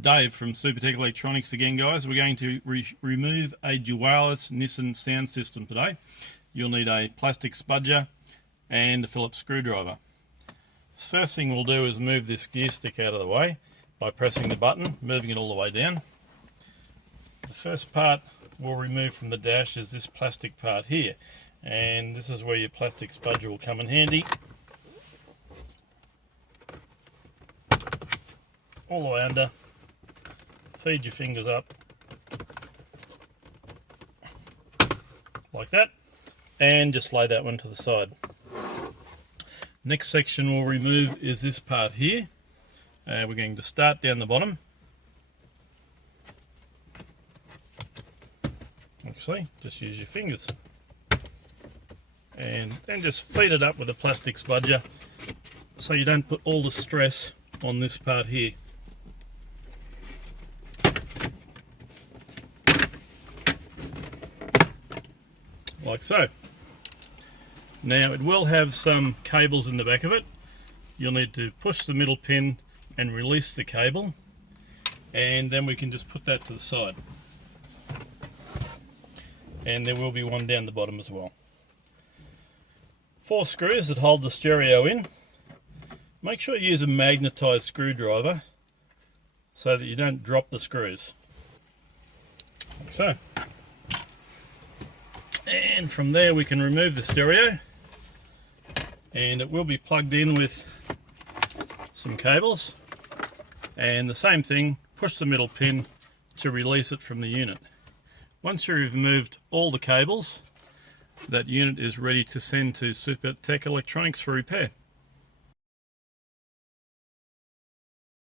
Dave from Supertech Electronics again, guys. We're going to remove a Dualis Nissan sound system today. You'll need a plastic spudger and a Phillips screwdriver. First thing we'll do is move this gear stick out of the way by pressing the button, moving it all the way down. The first part we'll remove from the dash is this plastic part here, and this is where your plastic spudger will come in handy. All the way under. Feed your fingers up like that, and just lay that one to the side. Next section we'll remove is this part here. We're going to start down the bottom. Actually, just use your fingers, and then just feed it up with a plastic spudger so you don't put all the stress on this part here. Like so. Now it will have some cables in the back of it. You'll need to push the middle pin and release the cable, and then we can just put that to the side. And there will be one down the bottom as well. 4 screws that hold the stereo in. Make sure you use a magnetized screwdriver so that you don't drop the screws. Like so. And from there we can remove the stereo, and it will be plugged in with some cables, and the same thing, push the middle pin to release it from the unit. Once you've removed all the cables, that unit is ready to send to Supertech Electronics for repair.